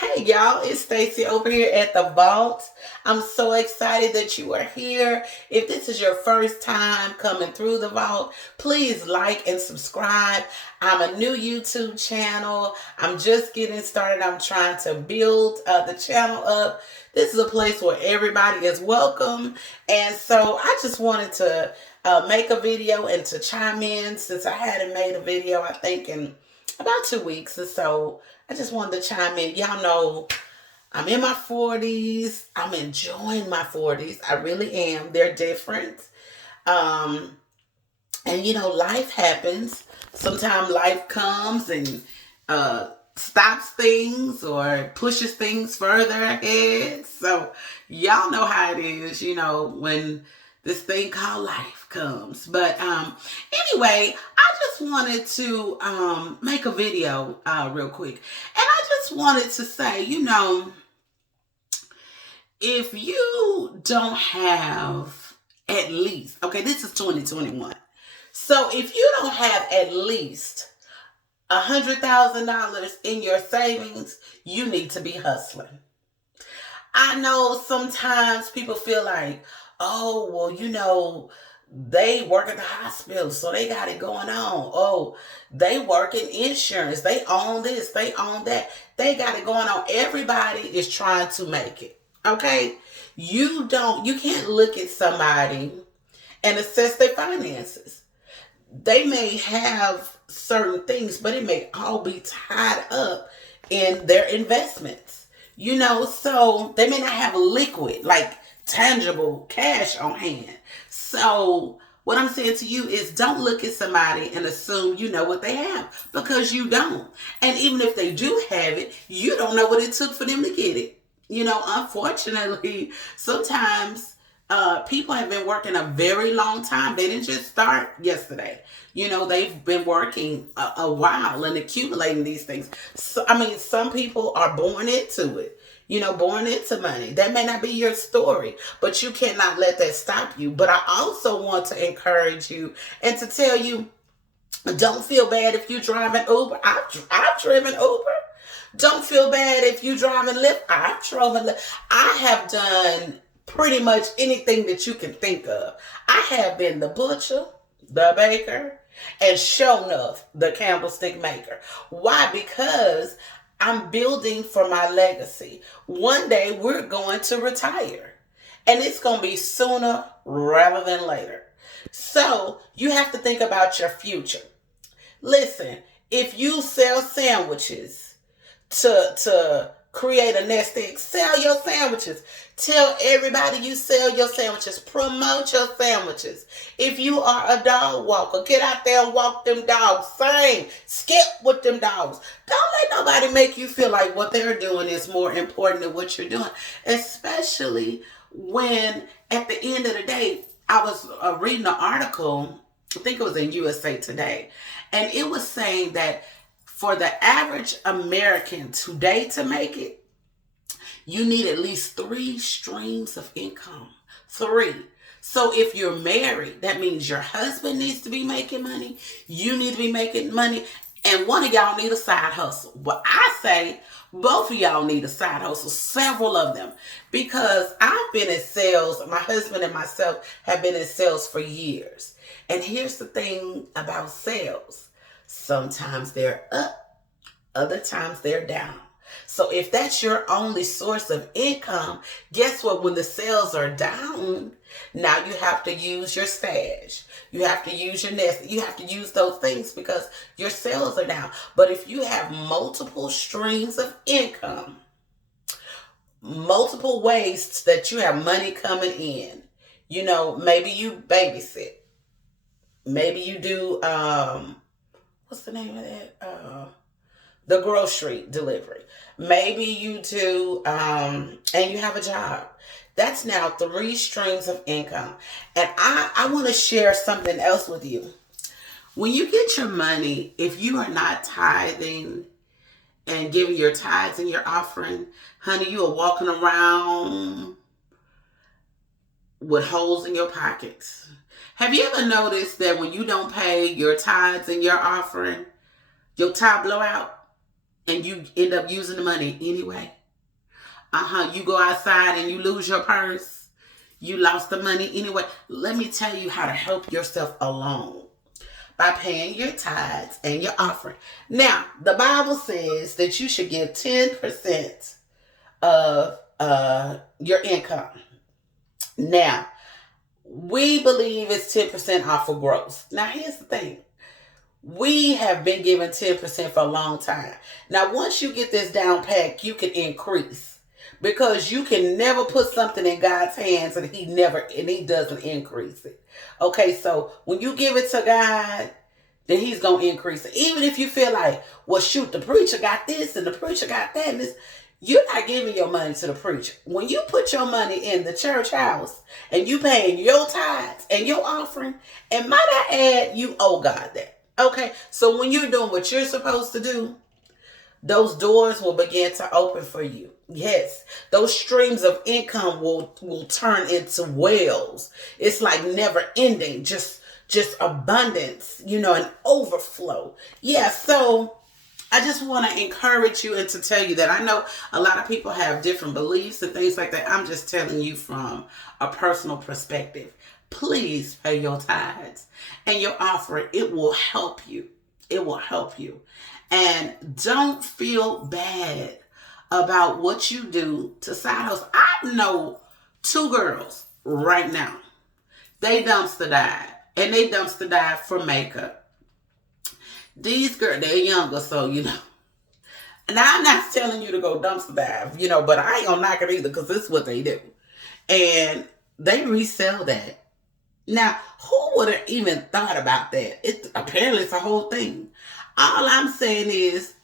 Hey y'all, it's Stacy over here at the Vault. I'm so excited that you are here. If this is your first time coming through the Vault, please like and subscribe. I'm a new YouTube channel. I'm just getting started. I'm trying to build the channel up. This is a place where everybody is welcome. And so I just wanted to make a video and to chime in since I hadn't made a video, I think, in about 2 weeks or so. I just wanted to chime in. Y'all know I'm in my 40s. I'm enjoying my 40s. I really am. They're different. Um, and life happens. Sometimes life comes and stops things or pushes things further ahead. So y'all know how it is, when this thing called life comes. But anyway, I just wanted to make a video real quick. And I just wanted to say, if you don't have at least, okay, this is 2021. So if you don't have at least $100,000 in your savings, you need to be hustling. I know sometimes people feel like, oh, well, they work at the hospital, so they got it going on. Oh, they work in insurance. They own this, they own that. They got it going on. Everybody is trying to make it. Okay? You can't look at somebody and assess their finances. They may have certain things, but it may all be tied up in their investments. So they may not have liquid, like tangible cash on hand. So what I'm saying to you is don't look at somebody and assume you know what they have, because you don't. And even if they do have it, you don't know what it took for them to get it. Unfortunately, sometimes people have been working a very long time. They didn't just start yesterday. They've been working a while and accumulating these things. So, some people are born into it. Born into money. That may not be your story, but you cannot let that stop you. But I also want to encourage you and to tell you, don't feel bad if you're driving Uber. I've driven Uber. Don't feel bad if you're driving Lyft. I've driven Lyft. I have done pretty much anything that you can think of. I have been the butcher, the baker, and sure enough, the candlestick maker. Why? Because I'm building for my legacy. One day we're going to retire, and it's going to be sooner rather than later. So you have to think about your future. Listen, if you sell sandwiches to create a nest egg, sell your sandwiches. Tell everybody you sell your sandwiches. Promote your sandwiches. If you are a dog walker, get out there and walk them dogs. Sing, skip with them dogs. Don't let nobody make you feel like what they're doing is more important than what you're doing. Especially when at the end of the day, I was reading an article, I think it was in USA Today, and it was saying that for the average American today to make it, you need at least 3 streams of income. 3. So if you're married, that means your husband needs to be making money. You need to be making money. And one of y'all need a side hustle. Well, I say both of y'all need a side hustle, several of them. Because I've been in sales. My husband and myself have been in sales for years. And here's the thing about sales. Sometimes they're up, other times they're down. So if that's your only source of income, guess what? When the sales are down, now you have to use your stash. You have to use your nest. You have to use those things because your sales are down. But if you have multiple streams of income, multiple ways that you have money coming in, maybe you babysit. Maybe you do, what's the name of that? The grocery delivery. Maybe you do, and you have a job. That's now 3 streams of income. And I want to share something else with you. When you get your money, if you are not tithing and giving your tithes and your offering, honey, you are walking around with holes in your pockets. Have you ever noticed that when you don't pay your tithes and your offering, your tithe blow out and you end up using the money anyway. You go outside and you lose your purse. You lost the money anyway. Let me tell you how to help yourself along by paying your tithes and your offering. Now, the Bible says that you should give 10% of your income. Now, we believe it's 10% off of gross. Now, here's the thing. We have been given 10% for a long time. Now, once you get this down pat, you can increase. Because you can never put something in God's hands and he doesn't increase it. Okay, so when you give it to God, then he's going to increase it. Even if you feel like, well, shoot, the preacher got this and the preacher got that and this. You're not giving your money to the preacher. When you put your money in the church house and you paying your tithes and your offering, and might I add, you owe God that. Okay, so when you're doing what you're supposed to do, those doors will begin to open for you. Yes, those streams of income will turn into wells. It's like never ending, just abundance, an overflow. Yeah, so I just want to encourage you and to tell you that I know a lot of people have different beliefs and things like that. I'm just telling you from a personal perspective. Please pay your tithes and your offering. It will help you. It will help you. And don't feel bad about what you do to side hustle. I know 2 girls right now. They dumpster dive. And they dumpster dive for makeup. These girls, they're younger, so, Now, I'm not telling you to go dumpster dive, but I ain't gonna knock it either because this is what they do. And they resell that. Now, who would have even thought about that? Apparently, it's a whole thing. All I'm saying is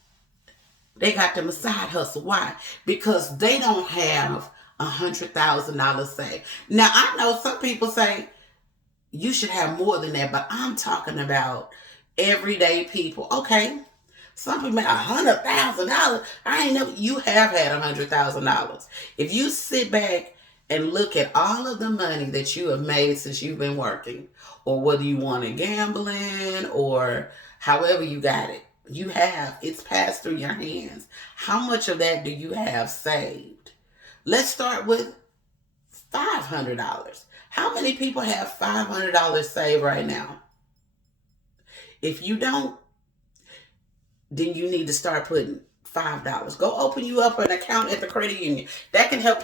they got them a side hustle. Why? Because they don't have $100,000 saved. Now, I know some people say you should have more than that, but I'm talking about everyday people. Okay, some people make $100,000. I ain't never. You have had $100,000. If you sit back and look at all of the money that you have made since you've been working, or whether you want to gambling or however you got it, it's passed through your hands. How much of that do you have saved? Let's start with $500. How many people have $500 saved right now? If you don't, then you need to start putting $5. Go open you up an account at the credit union. That can help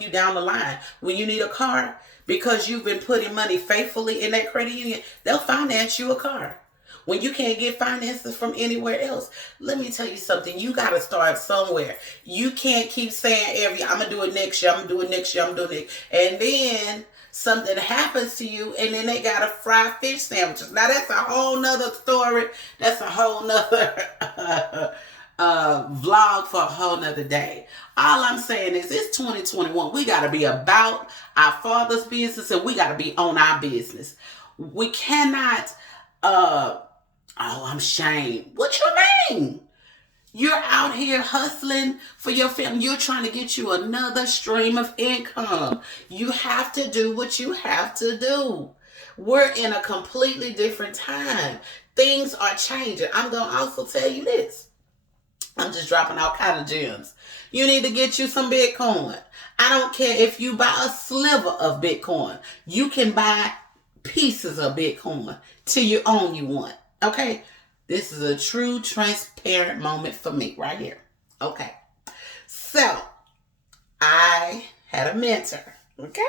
you down the line when you need a car, because you've been putting money faithfully in that credit union. They'll finance you a car when you can't get finances from anywhere else. Let me tell you something. You got to start somewhere. You can't keep saying I'm gonna do it next year. I'm gonna do it next year. I'm gonna do it next, and then something happens to you, and then they got to fry fish sandwiches. Now that's a whole nother story. That's a whole nother vlog for a whole nother day. All I'm saying is it's 2021. We got to be about our Father's business, and we got to be on our business. We cannot, I'm ashamed. What you mean? You're out here hustling for your family. You're trying to get you another stream of income. You have to do what you have to do. We're in a completely different time. Things are changing. I'm going to also tell you this. I'm just dropping all kind of gems. You need to get you some Bitcoin. I don't care if you buy a sliver of Bitcoin. You can buy pieces of Bitcoin till you own you one. Okay? This is a true transparent moment for me right here. Okay. So, I had a mentor. Okay?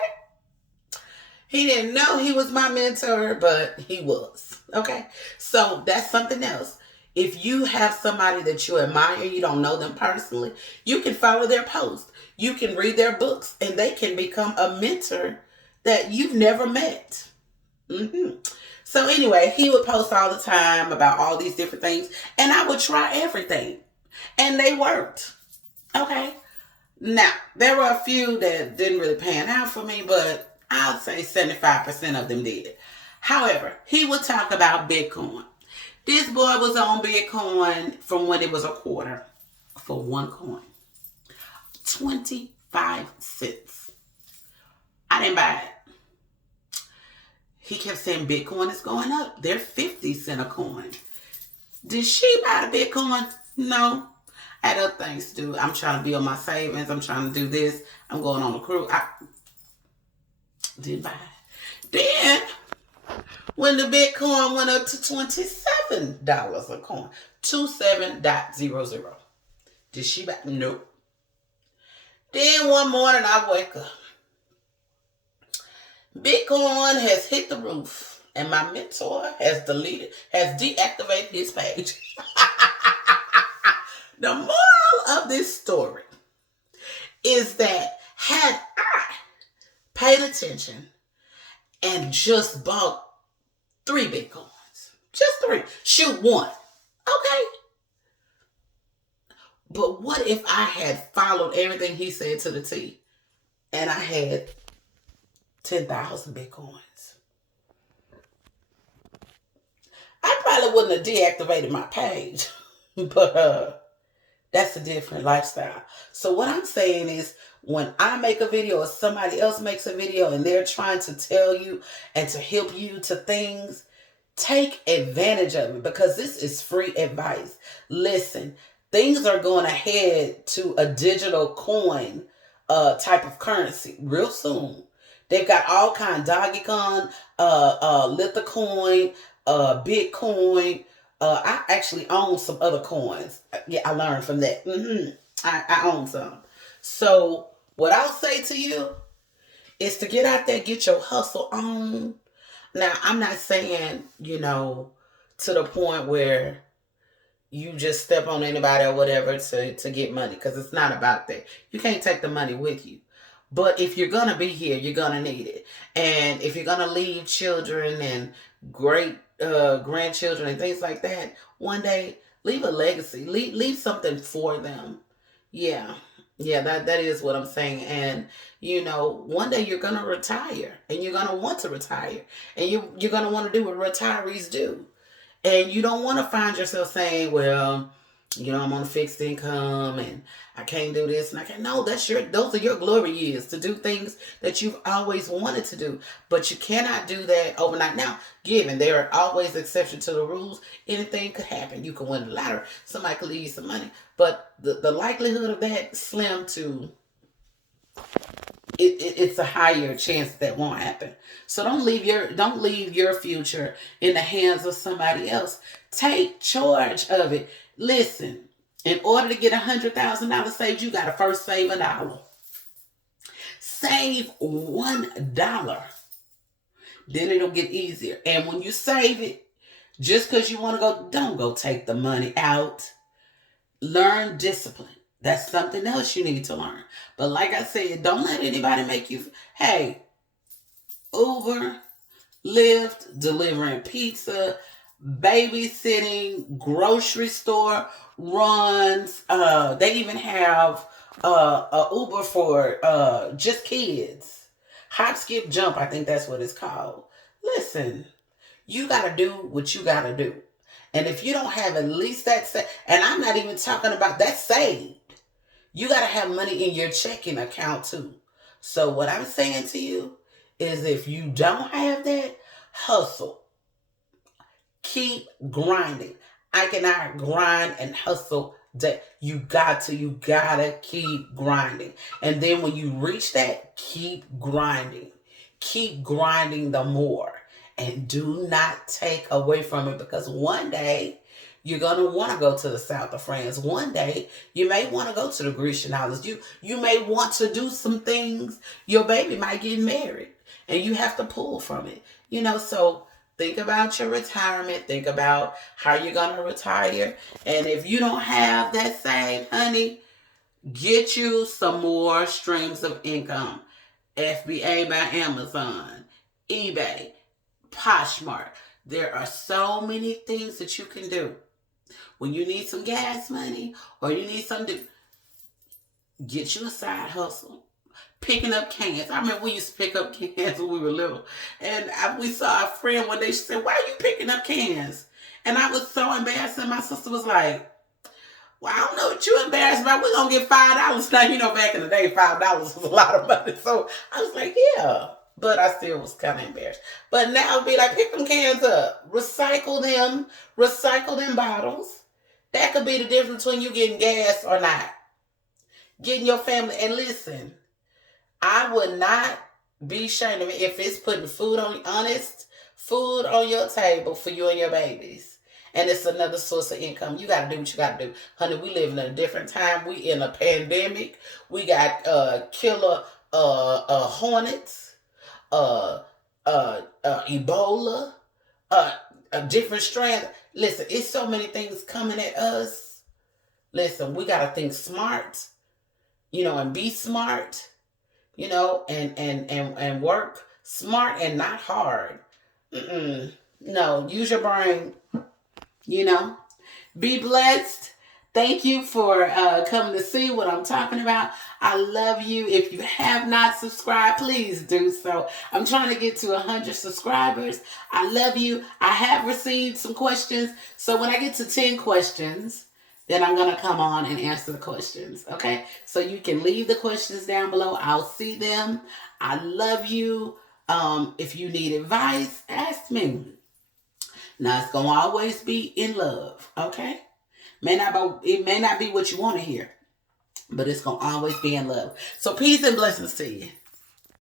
He didn't know he was my mentor, but he was. Okay? So, that's something else. If you have somebody that you admire, you don't know them personally, you can follow their posts. You can read their books, and they can become a mentor that you've never met. So anyway, he would post all the time about all these different things, and I would try everything, and they worked. Okay? Now, there were a few that didn't really pan out for me, but I'll say 75% of them did. However, he would talk about Bitcoin. This boy was on Bitcoin from when it was a quarter for one coin. 25 cents. I didn't buy it. He kept saying Bitcoin is going up. They're 50 cents a coin. Did she buy the Bitcoin? No. Had other things to do. I'm trying to build my savings. I'm trying to do this. I'm going on a cruise. I didn't buy it. Then, when the Bitcoin went up to $27 a coin, 27.00. Did she buy? Nope. Then one morning I wake up. Bitcoin has hit the roof, and my mentor has deactivated his page. The moral of this story is that had I paid attention and just bought 3 Bitcoins, just 3, shoot 1, okay. But what if I had followed everything he said to the T and I had 10,000 Bitcoins? I probably wouldn't have deactivated my page, but that's a different lifestyle. So what I'm saying is, when I make a video or somebody else makes a video and they're trying to tell you and to help you to things, take advantage of it, because this is free advice. Listen, things are going to head to a digital coin type of currency real soon. They've got all kinds, Dogecoin, Litecoin, Bitcoin. I actually own some other coins. Yeah, I learned from that. I own some. So what I'll say to you is to get out there, get your hustle on. Now, I'm not saying, to the point where you just step on anybody or whatever to get money, because it's not about that. You can't take the money with you. But if you're going to be here, you're going to need it. And if you're going to leave children and great grandchildren and things like that, one day, leave a legacy. Leave something for them. Yeah, that is what I'm saying. And, one day you're going to retire, and you're going to want to retire. And you're going to want to do what retirees do. And you don't want to find yourself saying, well, I'm on a fixed income and I can't do this and I can't. No, those are your glory years to do things that you've always wanted to do. But you cannot do that overnight. Now, given there are always exceptions to the rules, anything could happen. You can win the lottery. Somebody could leave you some money. But the likelihood of that slim to it's a higher chance that won't happen. So don't leave your future in the hands of somebody else. Take charge of it. Listen, in order to get $100,000 saved, you got to first save $1. Save $1. Then it'll get easier. And when you save it, just because you want to go, don't go take the money out. Learn discipline. That's something else you need to learn. But like I said, don't let anybody make you, hey, Uber, Lyft, delivering pizza, babysitting, grocery store runs. They even have a Uber for just kids. Hop, skip, jump, I think that's what it's called. Listen, you got to do what you got to do. And if you don't have at least that, and I'm not even talking about that saved, you got to have money in your checking account too. So what I'm saying to you is, if you don't have that, hustle. Keep grinding. I cannot grind and hustle. That you gotta keep grinding. And then when you reach that, keep grinding. Keep grinding the more. And do not take away from it, because one day you're going to want to go to the south of France. One day you may want to go to the Grecian Islands. You may want to do some things. Your baby might get married and you have to pull from it. So think about your retirement. Think about how you're going to retire. And if you don't have that same, honey, get you some more streams of income. FBA by Amazon, eBay, Poshmark. There are so many things that you can do. When you need some gas money or you need something, get you a side hustle. Picking up cans. I remember we used to pick up cans when we were little. And we saw a friend one day. She said, "Why are you picking up cans?" And I was so embarrassed. And my sister was like, "Well, I don't know what you're embarrassed about. We're going to get $5." Now, back in the day, $5 was a lot of money. So I was like, yeah. But I still was kind of embarrassed. But now it'd be like, pick them cans up. Recycle them bottles. That could be the difference between you getting gas or not. Getting your family, and listen, I would not be ashamed of it if it's putting food on, honest food on your table for you and your babies. And it's another source of income. You got to do what you got to do. Honey, we live in a different time. We in a pandemic. We got killer hornets, Ebola, a different strand. Listen, it's so many things coming at us. Listen, we got to think smart, and be smart, and work smart and not hard. No, use your brain, Be blessed. Thank you for coming to see what I'm talking about. I love you. If you have not subscribed, please do so. I'm trying to get to 100 subscribers. I love you. I have received some questions. So when I get to 10 questions, then I'm going to come on and answer the questions. Okay? So you can leave the questions down below. I'll see them. I love you. If you need advice, ask me. Now, it's going to always be in love. Okay? It may not be what you want to hear, but it's going to always be in love. So peace and blessings to you.